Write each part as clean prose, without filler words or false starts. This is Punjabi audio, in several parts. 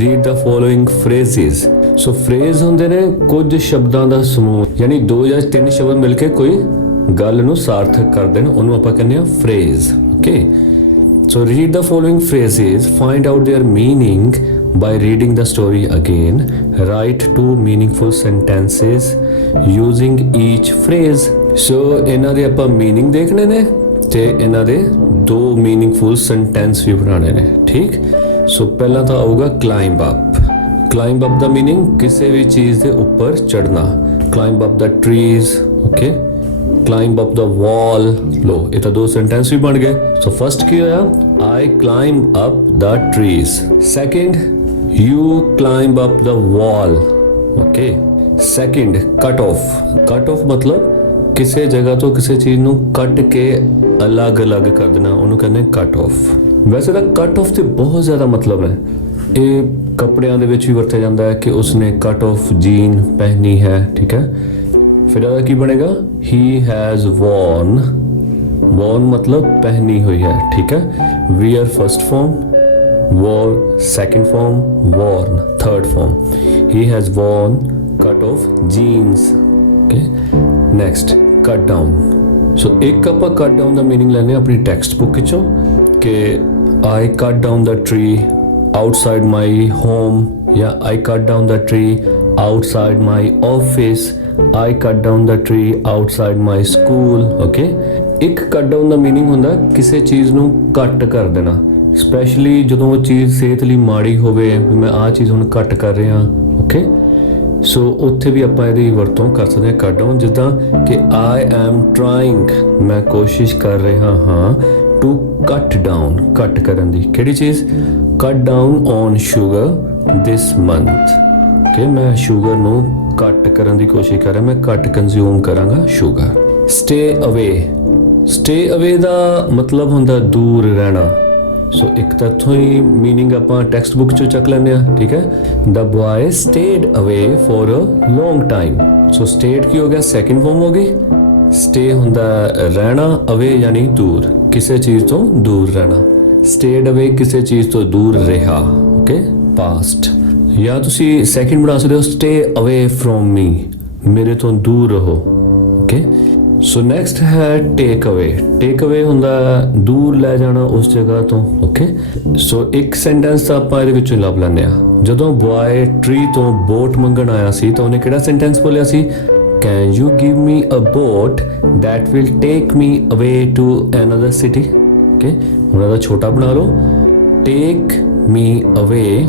Read the following phrases. So phrase ਹੁੰਦੇ ਨੇ ਕੁਝ ਸ਼ਬਦਾਂ ਦਾ ਸਮੂਹ, ਯਾਨੀ 2 ਜਾਂ 3 ਸ਼ਬਦ ਮਿਲ ਕੇ ਕੋਈ ਗੱਲ ਨੂੰ ਸਾਰਥਕ ਕਰਦੇ ਨੇ, ਉਹਨੂੰ ਆਪਾਂ ਕਹਿੰਦੇ ਆ phrase. Okay, so read the following phrases, find out their meaning by reading the story again, write 2 meaningful sentences using each phrase। so ਇਹਨਾਂ ਦੇ ਆਪਾਂ meaning ਦੇਖਣੇ ਨੇ ਤੇ ਇਹਨਾਂ ਦੇ 2 meaningful sentence ਵੀ ਬਣਾਉਣੇ ਨੇ। ਠੀਕ, ਸੋ ਪਹਿਲਾਂ ਤਾਂ ਆਊਗਾ climb up। climb up ਦਾ meaning ਕਿਸੇ ਵੀ ਚੀਜ਼ ਦੇ ਉੱਪਰ ਚੜਨਾ, climb up the trees। okay, climb up the wall। लो ये तो 2 सेंटेंस भी बन गए। सो फर्स्ट की होया, I climb up the trees। Second, you climb up the wall। Okay, second cut off. Cut off मतलब किसी जगह तो किसी चीज ਨੂੰ ਕੱਟ ਕੇ ਅਲੱਗ-ਅਲੱਗ ਕਰ ਦੇਣਾ, ਉਹਨੂੰ ਕਹਿੰਦੇ ਕਟ ਆਫ। ਵੈਸੇ ਤਾਂ ਕਟ ਆਫ ਤੇ ਬਹੁਤ ਜ਼ਿਆਦਾ ਮਤਲਬ ਹੈ, ਇਹ ਕੱਪੜਿਆਂ ਦੇ ਵਿੱਚ ਵੀ ਵਰਤਿਆ ਜਾਂਦਾ ਹੈ ਕਿ ਉਸਨੇ ਕਟ ਆਫ ਜੀਨ ਪਹਿਨੀ ਹੈ। ਠੀਕ ਹੈ, फिर की बनेगा, he has worn। worn मतलब पहनी हुई है। ठीक है, wear first form, wore second form, worn third form. he has worn cut off jeans। okay, next cut down। so एक ਆਪਾਂ cut down ਦਾ meaning ਲੈਣੇ ਆਪਣੀ ਟੈਕਸਟ ਬੁੱਕ ਵਿੱਚੋਂ ਕਿ I cut down the tree outside my home ਜਾਂ I cut down the tree outside my office। I cut down the tree outside my school। okay, ਇੱਕ cut down ਦਾ meaning ਹੁੰਦਾ ਕਿਸੇ ਚੀਜ਼ ਨੂੰ ਕੱਟ ਕਰ ਦੇਣਾ, ਸਪੈਸ਼ਲੀ ਜਦੋਂ ਉਹ ਚੀਜ਼ ਸਿਹਤ ਲਈ ਮਾੜੀ ਹੋਵੇ, ਵੀ ਮੈਂ ਆਹ ਚੀਜ਼ ਹੁਣ ਕੱਟ ਕਰ ਰਿਹਾ। ਓਕੇ, ਸੋ ਉੱਥੇ ਵੀ ਆਪਾਂ ਇਹਦੀ ਵਰਤੋਂ ਕਰ ਸਕਦੇ ਹਾਂ cut down, ਜਿੱਦਾਂ ਕਿ I am trying, ਮੈਂ ਕੋਸ਼ਿਸ਼ ਕਰ ਰਿਹਾ ਹਾਂ to cut down, ਕੱਟ ਕਰਨ ਦੀ। ਕਿਹੜੀ ਚੀਜ਼? cut down on sugar this month। ਕਿ ਮੈਂ ਸ਼ੂਗਰ ਨੂੰ ਘੱਟ ਕਰਨ ਦੀ ਕੋਸ਼ਿਸ਼ ਕਰ ਰਿਹਾ, ਮੈਂ ਘੱਟ ਕੰਜ਼ਿਊਮ ਕਰਾਂਗਾ ਸ਼ੂਗਰ। ਸਟੇ ਅਵੇ। ਸਟੇ ਅਵੇ ਦਾ ਮਤਲਬ ਹੁੰਦਾ ਦੂਰ ਰਹਿਣਾ। ਸੋ ਇੱਕ ਤਾਂ ਇੱਥੋਂ ਹੀ ਮੀਨਿੰਗ ਆਪਾਂ ਟੈਕਸਟ ਬੁੱਕ ਚੋਂ ਚੱਕ ਲੈਂਦੇ ਆ। ਠੀਕ ਹੈ, the boy stayed away for a long time. So stayed ਕੀ ਹੋ ਗਿਆ? ਸੈਕਿੰਡ ਫਾਰਮ ਹੋ ਗਈ। ਸਟੇ ਹੁੰਦਾ ਰਹਿਣਾ, ਅਵੇ ਯਾਨੀ ਦੂਰ, ਕਿਸੇ ਚੀਜ਼ ਤੋਂ ਦੂਰ ਰਹਿਣਾ। ਸਟੇਡ ਅਵੇ ਕਿਸੇ ਚੀਜ਼ ਤੋਂ ਦੂਰ ਰਿਹਾ। Okay, past. ਜਾਂ ਤੁਸੀਂ ਸੈਕਿੰਡ ਬਣਾ ਸਕਦੇ ਹੋ, ਸਟੇ ਅਵੇ ਫਰੋਮ ਮੀ, ਮੇਰੇ ਤੋਂ ਦੂਰ ਰਹੋ। ਓਕੇ, ਸੋ ਨੈਕਸਟ ਹੈ ਟੇਕ ਅਵੇ। ਟੇਕ ਅਵੇ ਹੁੰਦਾ ਦੂਰ ਲੈ ਜਾਣਾ ਉਸ ਜਗ੍ਹਾ ਤੋਂ। ਓਕੇ, ਸੋ ਇੱਕ ਸੈਂਟੈਂਸ ਤਾਂ ਆਪਾਂ ਇਹਦੇ ਵਿੱਚੋਂ ਲੱਭ ਲੈਂਦੇ ਆ। ਜਦੋਂ ਬॉय ਟਰੀ ਤੋਂ ਬੋਟ ਮੰਗਣ ਆਇਆ ਸੀ ਤਾਂ ਉਹਨੇ ਕਿਹੜਾ ਸੈਂਟੈਂਸ ਬੋਲਿਆ ਸੀ? Can you give me a boat that will take me away to another city. Okay, ਹੁਣ ਇਹਦਾ ਛੋਟਾ ਬਣਾ ਲਓ, ਟੇਕ me away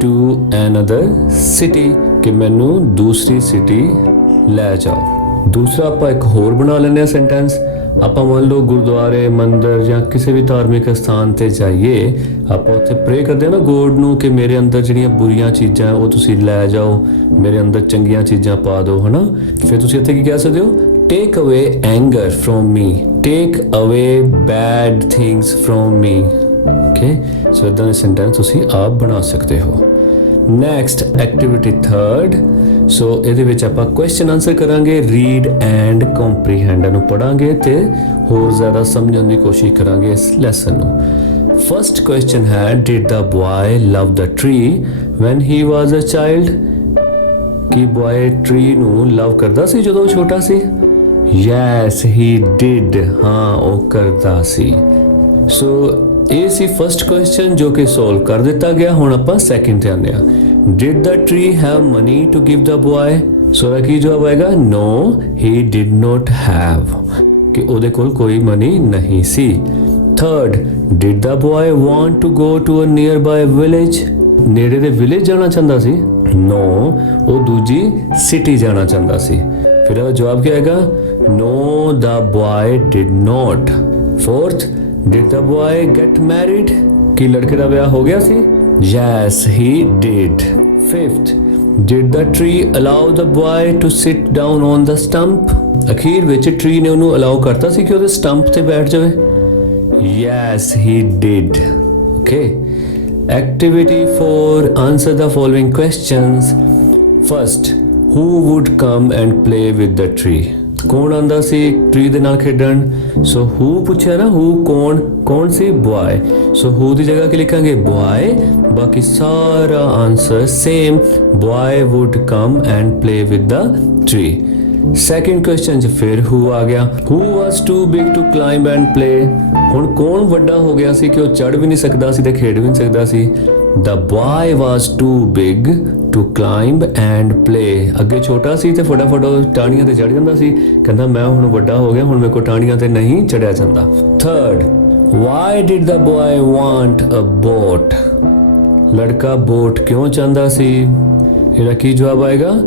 to another city, ਕਿ ਮੈਨੂੰ ਦੂਸਰੀ ਸਿਟੀ ਲੈ ਜਾਓ। ਦੂਸਰਾ ਆਪਾਂ ਇੱਕ ਹੋਰ ਬਣਾ ਲੈਂਦੇ ਹਾਂ ਸੈਂਟੈਂਸ। ਆਪਾਂ ਮੰਨ ਲਓ ਗੁਰਦੁਆਰੇ, ਮੰਦਿਰ ਜਾਂ ਕਿਸੇ ਵੀ ਧਾਰਮਿਕ ਸਥਾਨ ਤੇ ਜਾਈਏ, ਆਪਾਂ ਉੱਥੇ ਪ੍ਰੇ ਕਰਦੇ ਹਾਂ ਨਾ ਗੋਡ ਨੂੰ ਕਿ ਮੇਰੇ ਅੰਦਰ ਜਿਹੜੀਆਂ ਬੁਰੀਆਂ ਚੀਜ਼ਾਂ ਉਹ ਤੁਸੀਂ ਲੈ ਜਾਓ, ਮੇਰੇ ਅੰਦਰ ਚੰਗੀਆਂ ਚੀਜ਼ਾਂ ਪਾ ਦਿਓ, ਹਨਾ। ਫਿਰ ਤੁਸੀਂ ਇੱਥੇ ਕੀ ਕਹਿ ਸਕਦੇ ਹੋ? ਟੇਕ ਅਵੇ anger from me, take away bad things from me. Okay, so ਇਦਾਂ ਦੇ ਸੈਂਟੈਂਸ ਤੁਸੀਂ ਆਪ ਬਣਾ ਸਕਦੇ ਹੋ। Next activity third. ਸੋ ਇਹਦੇ ਵਿੱਚ ਆਪਾਂ ਕੁਐਸਚਨ ਆਨਸਰ ਕਰਾਂਗੇ, ਰੀਡ ਐਂਡ ਕੰਪਰੀਹੈਂਡ ਨੂੰ ਪੜਾਂਗੇ ਤੇ ਹੋਰ ਜ਼ਿਆਦਾ ਸਮਝਣ ਦੀ ਕੋਸ਼ਿਸ਼ ਕਰਾਂਗੇ ਇਸ ਲੈਸਨ ਨੂੰ। ਫਰਸਟ ਕੁਐਸਚਨ ਹੈ, did the boy love the tree when he was a child? ਕੀ ਬॉय ਟਰੀ ਨੂੰ ਲਵ ਕਰਦਾ ਸੀ ਜਦੋਂ ਛੋਟਾ ਸੀ? ਯੈਸ ਹੀ ਡਿਡ, ਹਾਂ ਉਹ ਕਰਦਾ ਸੀ। ਸੋ ਇਹ ਸੀ ਫਸਟ ਕੁਐਸਚਨ ਜੋ ਕਿ ਸੋਲਵ ਕਰ ਦਿੱਤਾ ਗਿਆ। ਹੁਣ ਆਪਾਂ ਸੈਕਿੰਡ ਤੇ ਆਉਂਦੇ ਹਾਂ। Did the tree have money to give the boy? So ਦਾ ਕੀ ਜਵਾਬ ਆਏਗਾ? No he did not have, ਕਿ ਉਹਦੇ ਕੋਲ ਕੋਈ ਮਨੀ ਨਹੀਂ ਸੀ। Third, did the boy want to go to a nearby village? ਨੇੜੇ ਦੇ ਵਿਲੇਜ ਜਾਣਾ ਚਾਹੁੰਦਾ ਸੀ? ਨੋ, ਉਹ ਦੂਜੀ ਸਿਟੀ ਜਾਣਾ ਚਾਹੁੰਦਾ ਸੀ। ਫਿਰ ਉਹਦਾ ਜਵਾਬ ਕੀ ਆਏਗਾ? No the boy did not. Fourth, did the boy get married? ਕੀ ਲੜਕੇ ਦਾ ਵਿਆਹ ਹੋ ਗਿਆ ਸੀ? yes he did। fifth, did the tree allow the boy to sit down on the stump? ਅਖੀਰ ਵਿੱਚ ਟਰੀ ਨੇ ਉਹਨੂੰ ਅਲਾਉ ਕਰਤਾ ਸੀ ਕਿ ਉਹਦੇ ਸਟੰਪ ਤੇ ਬੈਠ ਜਾਵੇ? yes he did। okay, activity 4, answer the following questions। first, who would come and play with the tree? कौन आंदा सी ट्री दे नाल खेडण? सो हु पुछया ना, हु कौन, कौन सी? बॉय। सो हु दी जगह की लिखांगे बॉय, बाकी सारा answer same, boy would come and play with the tree. Second question च फिर हु आ गया, who was too big to climb and play. हुण कौन वड्डा हो गया सी कि वो चढ़ भी नहीं सकदा सी ते खेड भी नहीं सकदा सी? The boy was too big to climb and play. अगे छोटा सी ते फटाफट टाणियां ते चढ़ जांदा सी, कहंदा मैं हुण वड्डा हो गया, हुण मेरे को टाणियां ते नहीं चढ़िया जांदा। Third, why did the boy want a boat. लड़का बोट क्यों चाहता सी? इहदा की जवाब आएगा?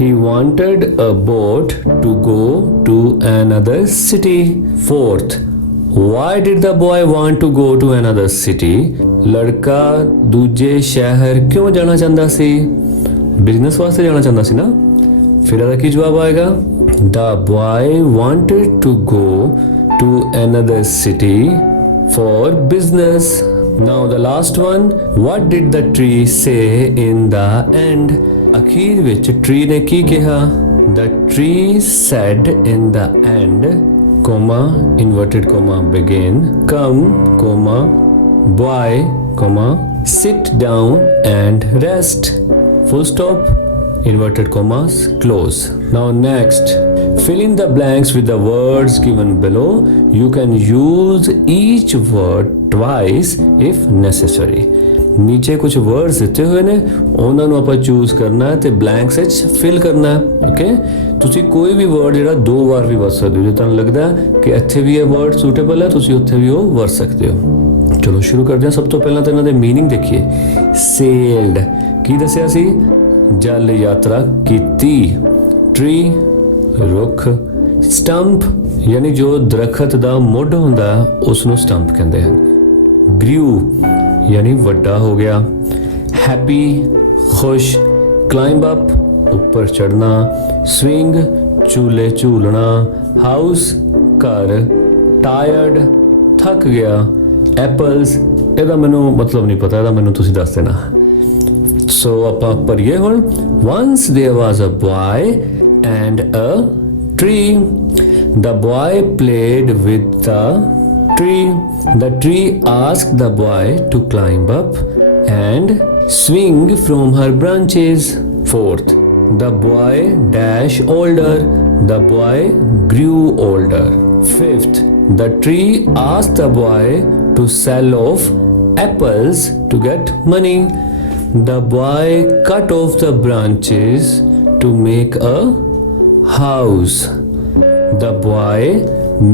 He wanted a boat to go to another city. Fourth, why did the boy want to go to another city? लड़का दूजे शहर क्यों जाना चाहता सी? बिजनेस वास्ते जाना चाहता सी ना। फिर इसका की जवाब आएगा? The boy wanted to go to another city for business. Now the last one, what did the tree say in the end? अखीर विच ट्री ने की कहा? The tree said in the end, comma, inverted comma, begin, come, comma, boy, comma, sit down and rest, full stop, inverted commas, close. Now next, fill in the blanks with the words given below. You can use each word twice if necessary. नीचे कुछ वर्ड्स ਦਿੱਤੇ ਹੋਏ ਨੇ, ਉਹਨਾਂ ਨੂੰ ਆਪਾਂ ਚੂਜ਼ ਕਰਨਾ ਹੈ ਤੇ ਬਲੈਂਕਸ ਵਿੱਚ ਫਿਲ ਕਰਨਾ ਹੈ। ਓਕੇ, ਤੁਸੀਂ ਕੋਈ ਵੀ ਵਰਡ ਜਿਹੜਾ ਦੋ ਵਾਰ ਵੀ ਵਰਤ ਸਕਦੇ ਹੋ। ਜੇ ਤੁਹਾਨੂੰ ਲੱਗਦਾ ਕਿ ਇੱਥੇ ਵੀ ਇਹ ਵਰਡ ਸੂਟੇਬਲ ਹੈ, ਤੁਸੀਂ ਉੱਥੇ ਵੀ ਉਹ ਵਰਤ ਸਕਦੇ ਹੋ। ਚਲੋ ਸ਼ੁਰੂ ਕਰਦੇ ਹਾਂ। ਸਭ ਤੋਂ ਪਹਿਲਾਂ ਤਾਂ ਇਹਨਾਂ ਦੇ ਮੀਨਿੰਗ ਦੇਖੀਏ। ਸੇਲਡ ਕੀ ਦੱਸਿਆ ਸੀ? ਜਲ ਯਾਤਰਾ ਕੀਤੀ। ਟਰੀ ਰੁੱਖ। ਸਟੰਪ ਯਾਨੀ ਜੋ ਦਰਖਤ ਦਾ ਮੁੱਢ ਹੁੰਦਾ ਉਸ ਨੂੰ ਸਟੰਪ ਕਹਿੰਦੇ ਹਨ। ਗ੍ਰਿਊ यानी वड्डा हो गया। हैप्पी खुश। क्लाइंब अप ऊपर चढ़ना। स्विंग झूले झूलना। हाउस घर। टायर्ड थक गया। एप्पल्स ਇਹਦਾ ਮੈਨੂੰ मतलब नहीं पता, ਇਹਦਾ ਮੈਨੂੰ ਤੁਸੀਂ ਦੱਸ ਦੇਣਾ। सो ਆਪਾਂ ਪੜ੍ਹੀਏ ਹੁਣ। once there was a boy and a tree. The boy played with the tree. The tree asked the boy to climb up and swing from her branches. Fourth, the boy dash older. The boy grew older. Fifth, the tree asked the boy to sell off apples to get money. The boy cut off the branches to make a house. The boy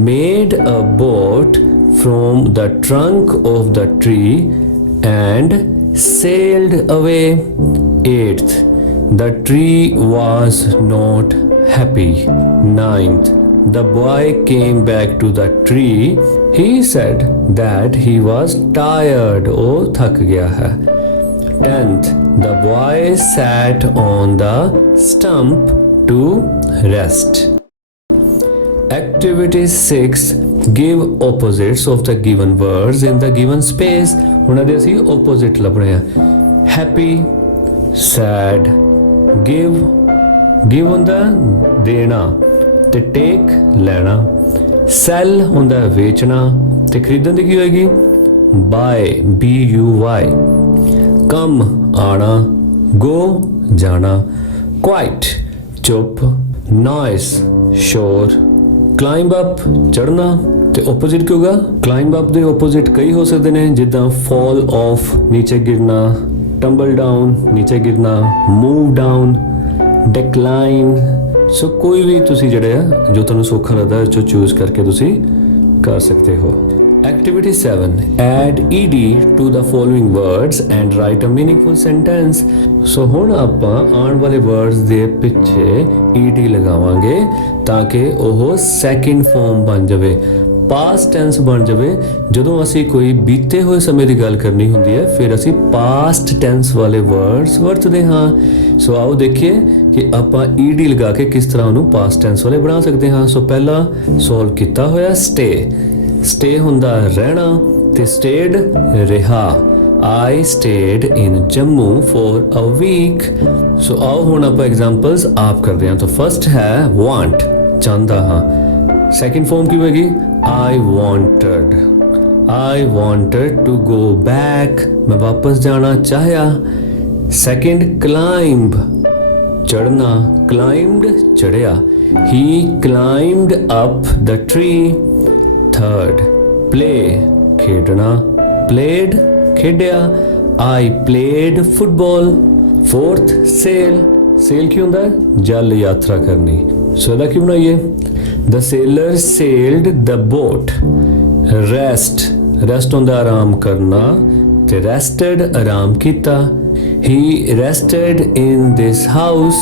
made a boat from the trunk of the tree and sailed away. Eighth, the tree was not happy. Ninth, the boy came back to the tree. He said that he was tired. Oh, thak gaya hai. 10th, the boy sat on the stump to rest. Activity 6, give opposites of the given words in the given space. ਹੁਣ ਇਹਦੇ ਅਸੀਂ opposite ਲੱਭਣੇ ਆ। happy, sad, give ਹੁੰਦਾ ਦੇਣਾ ਤੇ take ਲੈਣਾ। sell ਹੁੰਦਾ ਵੇਚਣਾ ਤੇ ਖਰੀਦਣ ਦੀ ਕੀ ਹੋਏਗੀ? buy, buy। come ਆਣਾ। go ਜਾਣਾ। quiet ਚੁੱਪ। noise ਸ਼ੋਰ। ਕਲਾਈਂਬ ਅਪ ਚੜਨਾ ਤੇ ਆਪੋਜ਼ਿਟ ਕੀ ਹੋਗਾ? ਕਲਾਈਂਬ ਅਪ ਦੇ ਆਪੋਜ਼ਿਟ ਕਈ ਹੋ ਸਕਦੇ ਨੇ, ਜਿੱਦਾਂ ਫਾਲ ਆਫ ਨੀਚੇ ਗਿਰਨਾ, ਟੰਬਲ ਡਾਊਨ ਨੀਚੇ ਗਿਰਨਾ, ਮੂਵ ਡਾਊਨ, ਡਿਕਲਾਈਨ। ਸੋ ਕੋਈ ਵੀ ਤੁਸੀਂ ਜਿਹੜੇ ਆ ਜੋ ਤੁਹਾਨੂੰ ਸੌਖਾ ਲੱਗਦਾ ਜੋ ਚੂਜ਼ ਕਰਕੇ ਤੁਸੀਂ ਕਰ ਸਕਦੇ ਹੋ। Activity 7, add ed to the following words and write a meaningful sentence. So ਹੁਣ ਆਪਾਂ ਆਉਣ ਵਾਲੇ words ਦੇ ਪਿੱਛੇ ed ਲਗਾਵਾਂਗੇ ਤਾਂ ਕਿ ਉਹ ਸੈਕਿੰਡ ਫਾਰਮ ਬਣ ਜਾਵੇ, ਪਾਸਟ ਟੈਂਸ ਬਣ ਜਾਵੇ। ਜਦੋਂ ਅਸੀਂ ਕੋਈ ਬੀਤੇ ਹੋਏ ਸਮੇਂ ਦੀ ਗੱਲ ਕਰਨੀ ਹੁੰਦੀ ਹੈ ਫਿਰ ਅਸੀਂ ਪਾਸਟ ਟੈਂਸ ਵਾਲੇ ਵਰਡਸ ਵਰਤਦੇ ਹਾਂ। ਸੋ ਆਓ ਦੇਖੀਏ ਕਿ ਆਪਾਂ ed ਲਗਾ ਕੇ ਕਿਸ ਤਰ੍ਹਾਂ ਉਹਨੂੰ ਪਾਸਟ ਟੈਂਸ ਵਾਲੇ ਬਣਾ ਸਕਦੇ ਹਾਂ। ਸੋ ਪਹਿਲਾ ਸੋਲਵ ਕੀਤਾ ਹੋਇਆ ਸਟੇ। ਸਟੇ ਹੁੰਦਾ ਰਹਿਣਾ ਤੇ ਸਟੇਡ ਰਿਹਾ। I stayed in Jammu for a week. So आओ ਹੁਣ ਆਪਾਂ एग्जांपल्स आप करते हैं। तो फर्स्ट है want। ਚਾਹੁੰਦਾ ਹਾਂ। ਸੈਕਿੰਡ ਫਾਰਮ ਕੀ ਹੋਏਗੀ? I wanted to go back, मैं वापस जाना चाहया। सेकंड climb, चढ़ना, climbed चढ़या, he climbed up the tree। Third play, खेडना, played खेडया, I played football। Fourth sail, sail की होंदा है? जल यात्रा करनी। सो ਇਹਦਾ ਕੀ ਬਣਾਈਏ? The sailor sailed the boat। rest ਹੁੰਦਾ ਆਰਾਮ ਕਰਨਾ ਤੇ rested ਆਰਾਮ ਕੀਤਾ। He rested in this house।